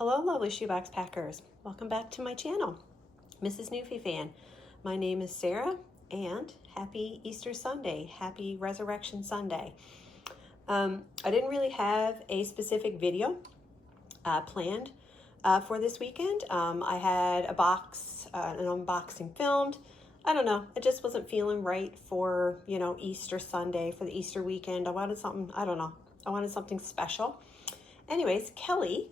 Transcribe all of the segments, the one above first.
Hello, lovely Shoebox Packers. Welcome back to my channel, Mrs. Newfie Fan. My name is Sarah, and happy Easter Sunday. Happy Resurrection Sunday. I didn't really have a specific video planned for this weekend. I had a box, an unboxing filmed. I don't know. I just wasn't feeling right for, Easter Sunday, for the Easter weekend. I wanted something, I don't know. I wanted something special. Anyways, Kelly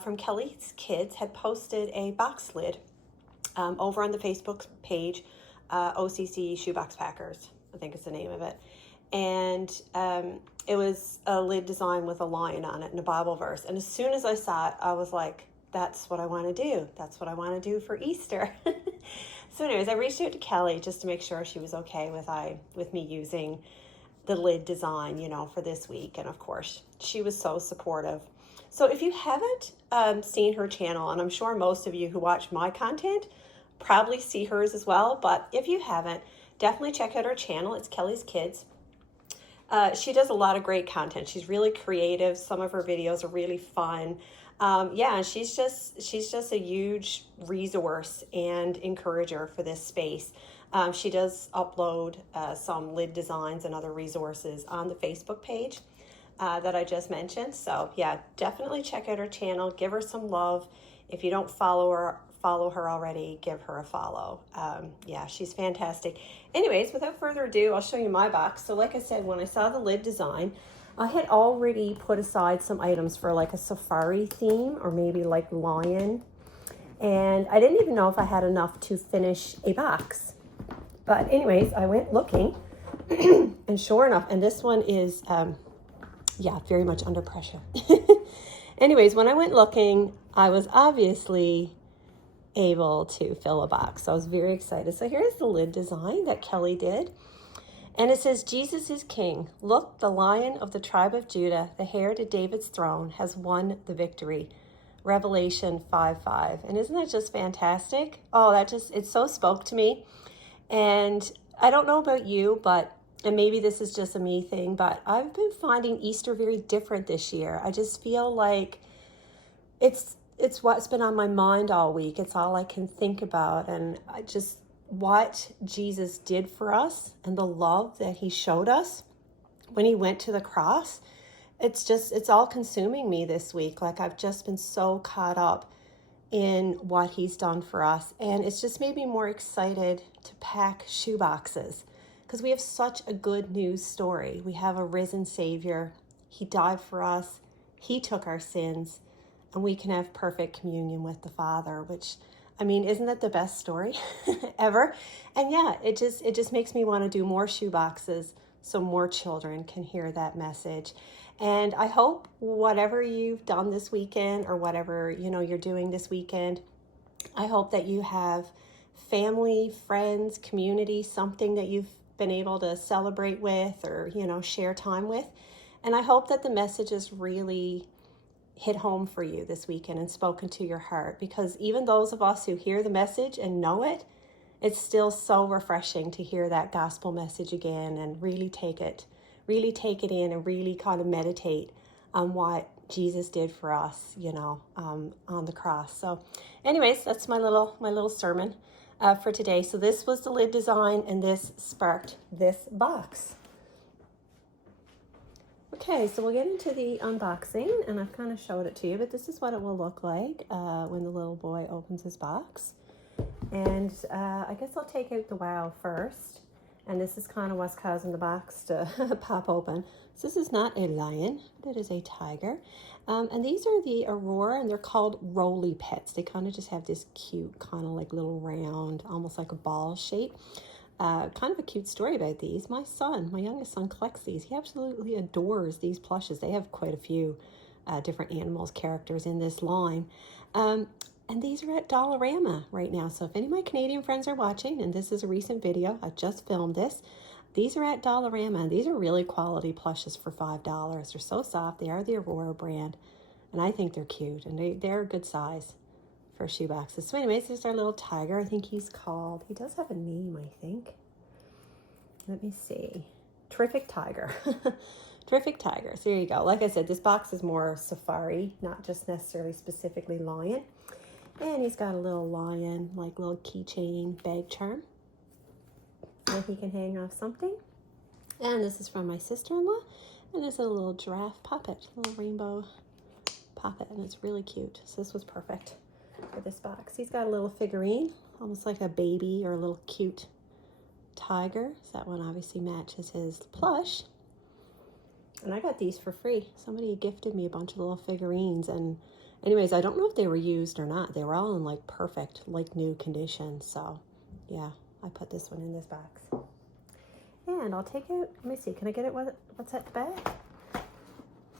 from Kelly's Kids had posted a box lid over on the Facebook page, OCC Shoebox Packers, I think is the name of it. And it was a lid design with a lion on it and a Bible verse. And as soon as I saw it, I was like, that's what I want to do. That's what I want to do for Easter. So anyways, I reached out to Kelly just to make sure she was okay with me using the lid design, for this week. And of course, she was so supportive. So if you haven't seen her channel, and I'm sure most of you who watch my content probably see hers as well, but if you haven't, definitely check out her channel. It's Kelly's Kids. She does a lot of great content. She's really creative. Some of her videos are really fun. Yeah, she's just a huge resource and encourager for this space. She does upload some lid designs and other resources on the Facebook page that I just mentioned. So yeah, definitely check out her channel. Give her some love. If you don't follow her already, give her a follow. Yeah, she's fantastic. Anyways, without further ado, I'll show you my box. So like I said, when I saw the lid design, I had already put aside some items for like a safari theme or maybe like lion. And I didn't even know if I had enough to finish a box. But anyways, I went looking and sure enough, and this one is, yeah, very much under pressure. Anyways, when I went looking, I was obviously able to fill a box. So I was very excited. So here's the lid design that Kelly did. And it says, Jesus is King. Look, the Lion of the tribe of Judah, the heir to David's throne, has won the victory. Revelation 5:5. And isn't that just fantastic? Oh, it so spoke to me. And I don't know about you, and maybe this is just a me thing, but I've been finding Easter very different this year. I just feel like it's what's been on my mind all week. It's all I can think about. And what Jesus did for us and the love that he showed us when he went to the cross. It's all consuming me this week. Like I've just been so caught up in what he's done for us. And it's just made me more excited to pack shoe boxes because we have such a good news story. We have a risen Savior. He died for us. He took our sins, and we can have perfect communion with the Father, which, I mean, isn't that the best story ever? And yeah, it just makes me want to do more shoe boxes so more children can hear that message. And I hope whatever you've done this weekend or whatever, you're doing this weekend, I hope that you have family, friends, community, something that you've been able to celebrate with or, share time with. And I hope that the message is really hit home for you this weekend and spoken to your heart, because even those of us who hear the message and know it, it's still so refreshing to hear that gospel message again and really take it in and really kind of meditate on what Jesus did for us, on the cross. So anyways, that's my little sermon for today. So this was the lid design, and this sparked this box. Okay, so we'll get into the unboxing, and I've kind of showed it to you, but this is what it will look like when the little boy opens his box. And I guess I'll take out the wow first, and this is kind of what's causing the box to pop open. So this is not a lion, but it is a tiger. And these are the Aurora, and they're called Roly Pets. They kind of just have this cute, kind of like little round, almost like a ball shape. Kind of a cute story about these. My youngest son collects these. He absolutely adores these plushes. They have quite a few different animals, characters in this line. And these are at Dollarama right now. So if any of my Canadian friends are watching, and this is a recent video, I just filmed this, these are at Dollarama. These are really quality plushes for $5. They're so soft. They are the Aurora brand. And I think they're cute, and they're a good size for shoe boxes. So anyways, there's our little tiger. I think he does have a name, I think. Let me see. Terrific Tiger. Terrific tigers. There you go. Like I said, this box is more safari, not just necessarily specifically lion. And he's got a little lion, like little keychain bag charm that he can hang off something. And this is from my sister-in-law. And there's a little giraffe puppet, a little rainbow puppet, and it's really cute. So this was perfect for this box. He's got a little figurine, almost like a baby or a little cute tiger. So that one obviously matches his plush. And I got these for free. Somebody gifted me a bunch of little figurines. And anyways, I don't know if they were used or not. They were all in like perfect, like new condition. So yeah, I put this one in this box. And I'll take it, let me see, can I get it, what's at the back?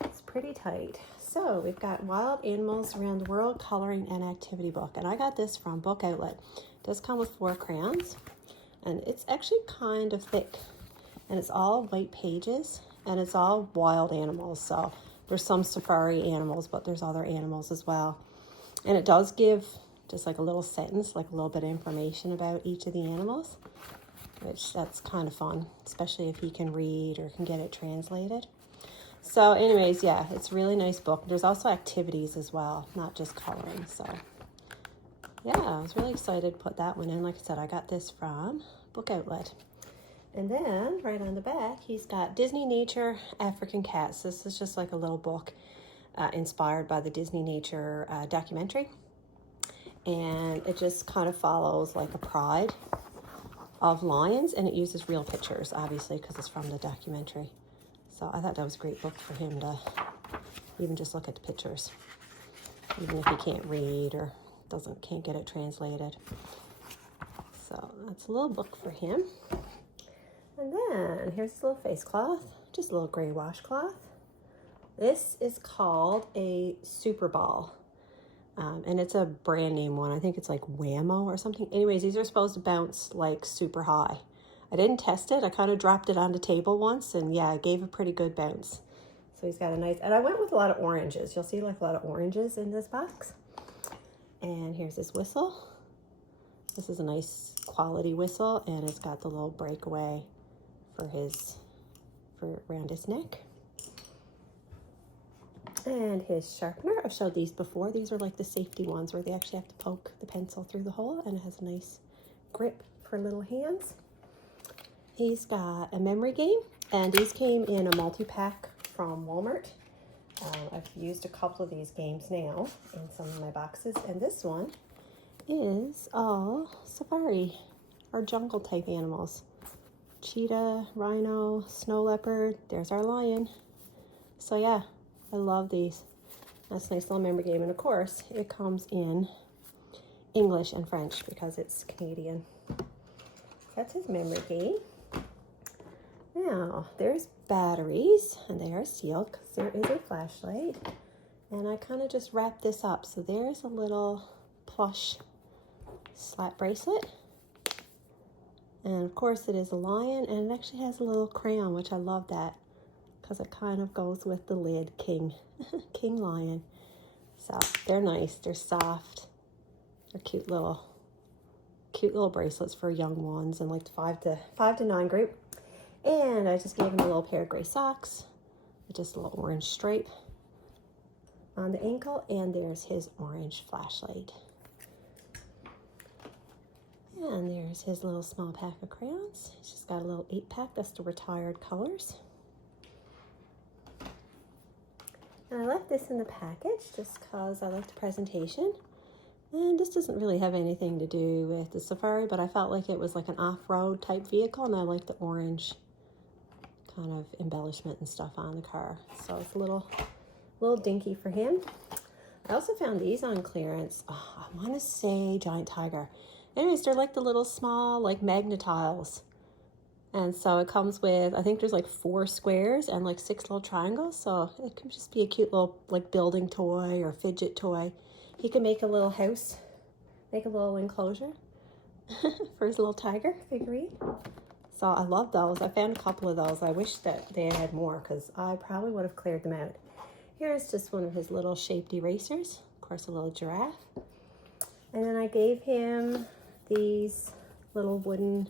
It's pretty tight. So we've got Wild Animals Around the World Coloring and Activity Book. And I got this from Book Outlet. It does come with 4 crayons. And it's actually kind of thick. And it's all white pages. And it's all wild animals. So there's some safari animals, but there's other animals as well. And it does give just like a little sentence, like a little bit of information about each of the animals, which that's kind of fun, especially if he can read or can get it translated. So anyways, yeah, it's a really nice book. There's also activities as well, not just coloring. So yeah, I was really excited to put that one in. Like I said, I got this from Book Outlet. And then right on the back, he's got Disney Nature African Cats. This is just like a little book inspired by the Disney Nature documentary. And it just kind of follows like a pride of lions, and it uses real pictures, obviously, because it's from the documentary. So I thought that was a great book for him to even just look at the pictures, even if he can't read or can't get it translated. So that's a little book for him. And then here's this little face cloth, just a little gray washcloth. This is called a Super Ball. And it's a brand name one. I think it's like Whammo or something. Anyways, these are supposed to bounce like super high. I didn't test it. I kind of dropped it on the table once, and yeah, it gave a pretty good bounce. So he's got a nice, and I went with a lot of oranges. You'll see like a lot of oranges in this box. And here's his whistle. This is a nice quality whistle, and it's got the little breakaway for around his neck. And his sharpener, I've showed these before. These are like the safety ones where they actually have to poke the pencil through the hole, and it has a nice grip for little hands. He's got a memory game, and these came in a multi-pack from Walmart. I've used a couple of these games now in some of my boxes, and this one is all safari or jungle type animals. Cheetah, rhino, snow leopard, there's our lion. So yeah, I love these. That's a nice little memory game. And of course, it comes in English and French because it's Canadian. That's his memory game. Now, there's batteries, and they are sealed because there is a flashlight. And I kind of just wrapped this up. So there's a little plush slap bracelet. And of course, it is a lion, and it actually has a little crayon, which I love that, because it kind of goes with the lid, King Lion. So they're nice, they're soft, they're cute little bracelets for young ones and like the 5 to 9 group. And I just gave him a little pair of gray socks with just a little orange stripe on the ankle, and there's his orange flashlight. And there's his little small pack of crayons. He's just got a little 8-pack, that's the retired colors. And I left this in the package just because I like the presentation. And this doesn't really have anything to do with the safari, but I felt like it was like an off-road type vehicle, and I like the orange kind of embellishment and stuff on the car. So it's a little dinky for him. I also found these on clearance. Oh, I want to say Giant Tiger. Anyways, they're like the little small like magnetiles. And so it comes with, I think there's like 4 squares and like 6 little triangles. So it could just be a cute little like building toy or fidget toy. He can make a little house, make a little enclosure for his little tiger figurine. So I love those. I found a couple of those. I wish that they had more because I probably would have cleared them out. Here's just one of his little shaped erasers. Of course, a little giraffe. And then I gave him these little wooden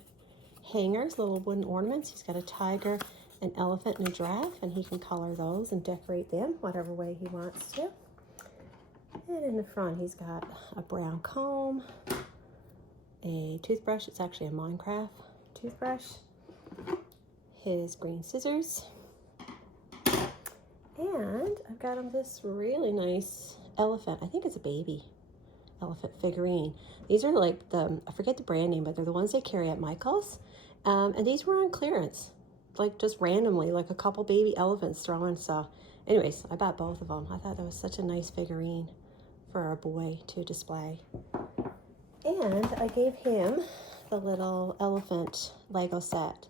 hangers, little wooden ornaments. He's got a tiger an elephant and a giraffe, and he can color those and decorate them whatever way he wants to. And in the front, he's got a brown comb, a toothbrush. It's actually a Minecraft toothbrush. His green scissors. And I've got him this really nice elephant. I think it's a baby elephant figurine. These are like I forget the brand name, but they're the ones they carry at Michael's. And these were on clearance, like just randomly, like a couple baby elephants thrown. So anyways, I bought both of them. I thought that was such a nice figurine for a boy to display. And I gave him the little elephant Lego set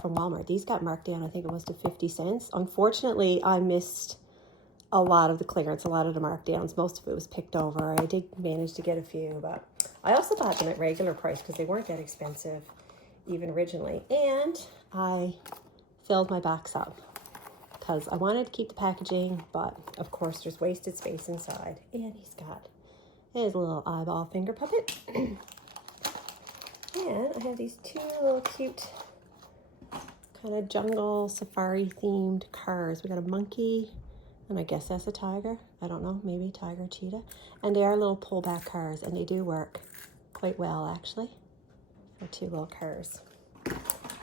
from Walmart. These got marked down, I think it was to 50 cents. Unfortunately, I missed a lot of the clearance, a lot of the markdowns. Most of it was picked over. I did manage to get a few, but I also bought them at regular price because they weren't that expensive even originally. And I filled my box up because I wanted to keep the packaging, but of course there's wasted space inside. And he's got his little eyeball finger puppet. And I have these two little cute kind of jungle safari themed cars. We got a monkey, and I guess that's a tiger. I don't know, maybe tiger, cheetah. And they are little pullback cars, and they do work quite well actually for two little cars.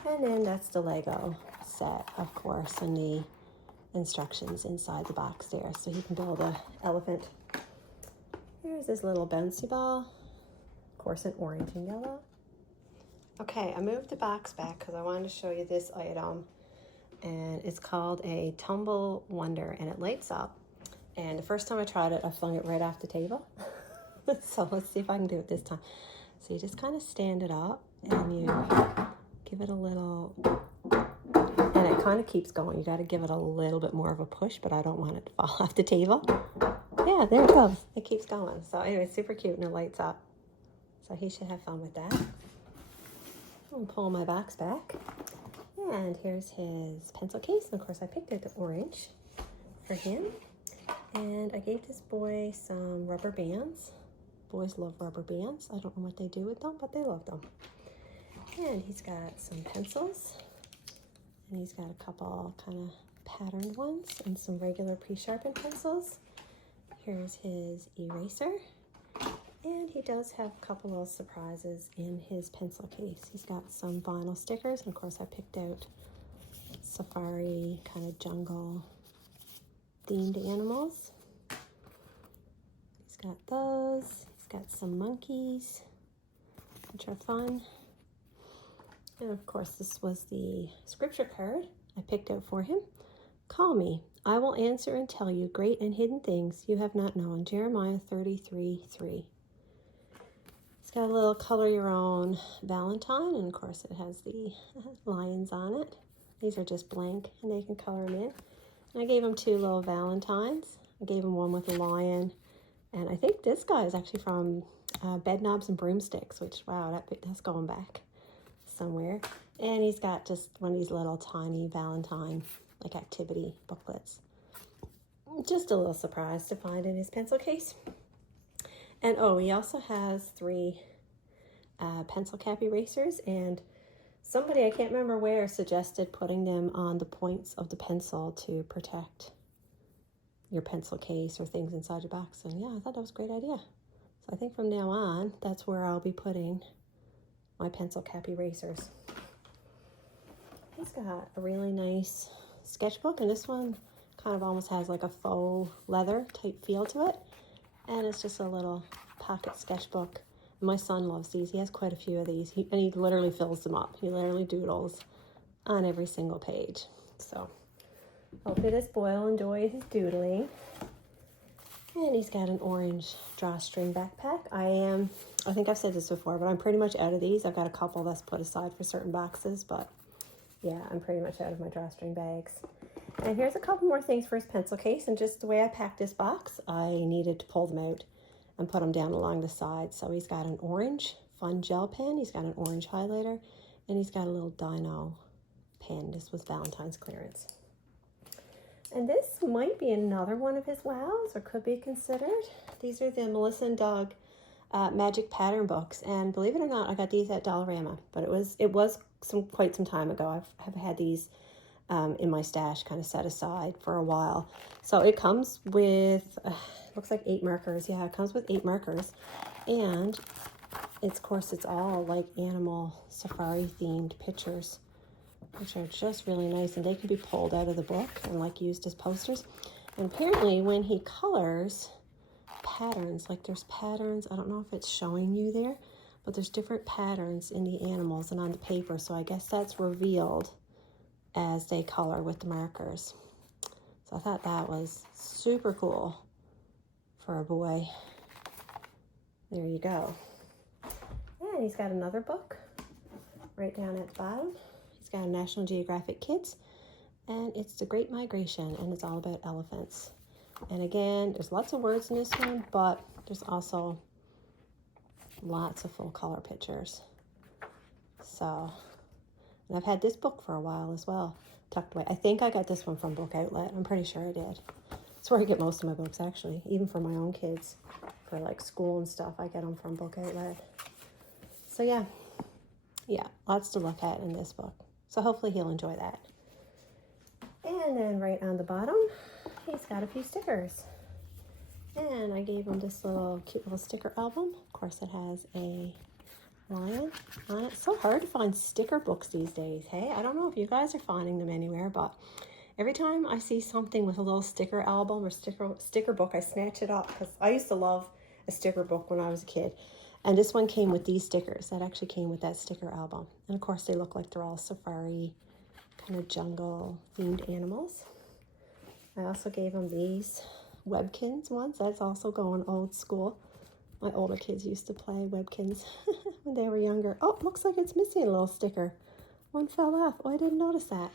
And then that's the Lego set, of course, and the instructions inside the box there, so he can build an elephant. Here's this little bouncy ball, of course in orange and yellow. Okay, I moved the box back because I wanted to show you this item, and it's called a Tumble Wonder, and it lights up. And the first time I tried it, I flung it right off the table. So let's see if I can do it this time. So you just kind of stand it up and you give it a little, and it kind of keeps going. You got to give it a little bit more of a push, but I don't want it to fall off the table. Yeah, there it goes. It keeps going. So anyway, it's super cute and it lights up. So he should have fun with that. I'll pull my box back. And here's his pencil case. And of course I picked out the orange for him. And I gave this boy some rubber bands. Boys love rubber bands. I don't know what they do with them, but they love them. And he's got some pencils. And he's got a couple kind of patterned ones and some regular pre-sharpened pencils. Here's his eraser. And he does have a couple little surprises in his pencil case. He's got some vinyl stickers. And of course I picked out safari kind of jungle themed animals. He's got those. He's got some monkeys, which are fun. And of course this was the scripture card I picked out for him. Call me. I will answer and tell you great and hidden things you have not known. Jeremiah 33:3. It's got a little color your own Valentine, and of course it has the lions on it. These are just blank and they can color them in. And I gave him two little Valentines. I gave him one with a lion, and I think this guy is actually from Bed Knobs and Broomsticks, which, wow, that's going back somewhere. And he's got just one of these little tiny Valentine like activity booklets. Just a little surprise to find in his pencil case. And oh, he also has 3 pencil cap erasers, and somebody, I can't remember where, suggested putting them on the points of the pencil to protect your pencil case or things inside your box. And yeah, I thought that was a great idea. So I think from now on, that's where I'll be putting my pencil cap erasers. He's got a really nice sketchbook, and this one kind of almost has like a faux leather type feel to it. And it's just a little pocket sketchbook. My son loves these. He has quite a few of these. And he literally fills them up. He literally doodles on every single page. So hopefully this boy will enjoy his doodling. And he's got an orange drawstring backpack. I think I've said this before, but I'm pretty much out of these. I've got a couple that's put aside for certain boxes, but yeah, I'm pretty much out of my drawstring bags. And here's a couple more things for his pencil case. And just the way I packed this box, I needed to pull them out and put them down along the side. So he's got an orange fun gel pen. He's got an orange highlighter. And he's got a little dino pen. This was Valentine's clearance. And this might be another one of his wows, or could be considered. These are the Melissa and Doug magic pattern books. And believe it or not, I got these at Dollarama. But it was quite some time ago. I've had these in my stash, kind of set aside for a while. So it comes with, looks like 8 markers. Yeah, it comes with 8 markers. And it's, of course, it's all like animal safari themed pictures, which are just really nice. And they can be pulled out of the book and like used as posters. And apparently when he colors patterns, like there's patterns, I don't know if it's showing you there, but there's different patterns in the animals and on the paper. So I guess that's revealed as they color with the markers. So I thought that was super cool for a boy. There you go. And he's got another book right down at the bottom. He's got a National Geographic Kids, and it's The Great Migration, and it's all about elephants. And again, there's lots of words in this one, but there's also lots of full color pictures. So, and I've had this book for a while as well, tucked away. I think I got this one from Book Outlet. I'm pretty sure I did. That's where I get most of my books, actually, even for my own kids. For like school and stuff, I get them from Book Outlet. So yeah, lots to look at in this book. So hopefully he'll enjoy that. And then right on the bottom, he's got a few stickers. And I gave him this little cute little sticker album. Of course, it has a lion on it. It's so hard to find sticker books these days, hey? I don't know if you guys are finding them anywhere, but every time I see something with a little sticker album or sticker book, I snatch it up, because I used to love a sticker book when I was a kid. And this one came with these stickers. That actually came with that sticker album. And of course, they look like they're all safari, kind of jungle themed animals. I also gave them these Webkins ones. That's also going old school. My older kids used to play Webkins when they were younger. Oh, looks like it's missing a little sticker. One fell off. Oh, I didn't notice that.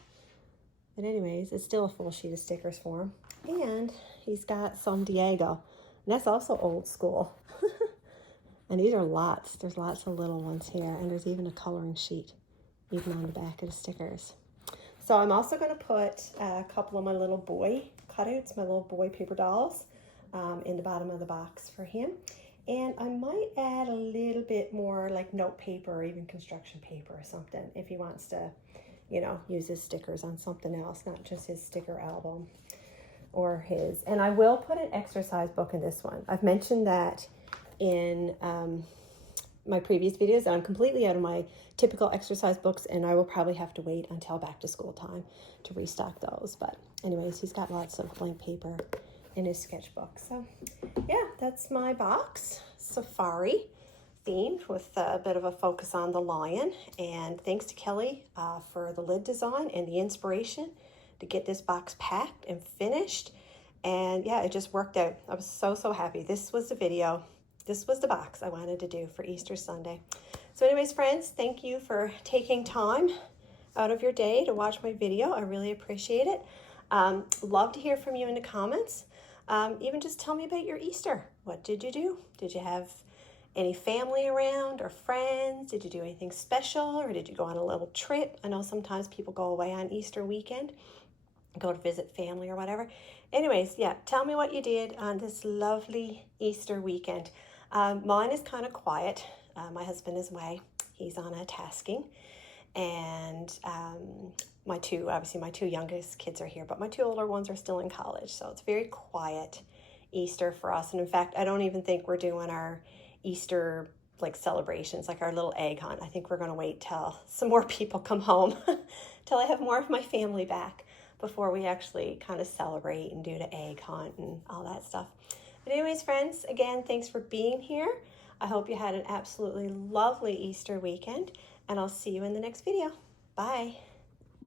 But anyways, it's still a full sheet of stickers for him. And he's got some Diego. And that's also old school. And these are lots. There's lots of little ones here. And there's even a coloring sheet, even on the back of the stickers. So I'm also going to put a couple of my little boy cutouts, my little boy paper dolls, in the bottom of the box for him. And I might add a little bit more like note paper or even construction paper or something if he wants to, you know, use his stickers on something else, not just his sticker album or his. And I will put an exercise book in this one. I've mentioned that in my previous videos. I'm completely out of my typical exercise books, and I will probably have to wait until back to school time to restock those. But anyways, he's got lots of blank paper in his sketchbook. So yeah, that's my box. Safari themed with a bit of a focus on the lion. And thanks to Kelly for the lid design and the inspiration to get this box packed and finished. And yeah, it just worked out. I was so happy. This was the video. This was the box I wanted to do for Easter Sunday. So anyways, friends, thank you for taking time out of your day to watch my video. I really appreciate it. Love to hear from you in the comments. Even just tell me about your Easter. What did you do? Did you have any family around or friends? Did you do anything special, or did you go on a little trip? I know sometimes people go away on Easter weekend, go to visit family or whatever. Anyways, yeah, tell me what you did on this lovely Easter weekend. Mine is kind of quiet. My husband is away. He's on a tasking. And my two youngest kids are here, but my 2 older ones are still in college. So it's very quiet Easter for us. And in fact, I don't even think we're doing our Easter like celebrations, like our little egg hunt. I think we're going to wait till some more people come home, till I have more of my family back before we actually kind of celebrate and do the egg hunt and all that stuff. But anyways, friends, again, thanks for being here. I hope you had an absolutely lovely Easter weekend, and I'll see you in the next video. Bye.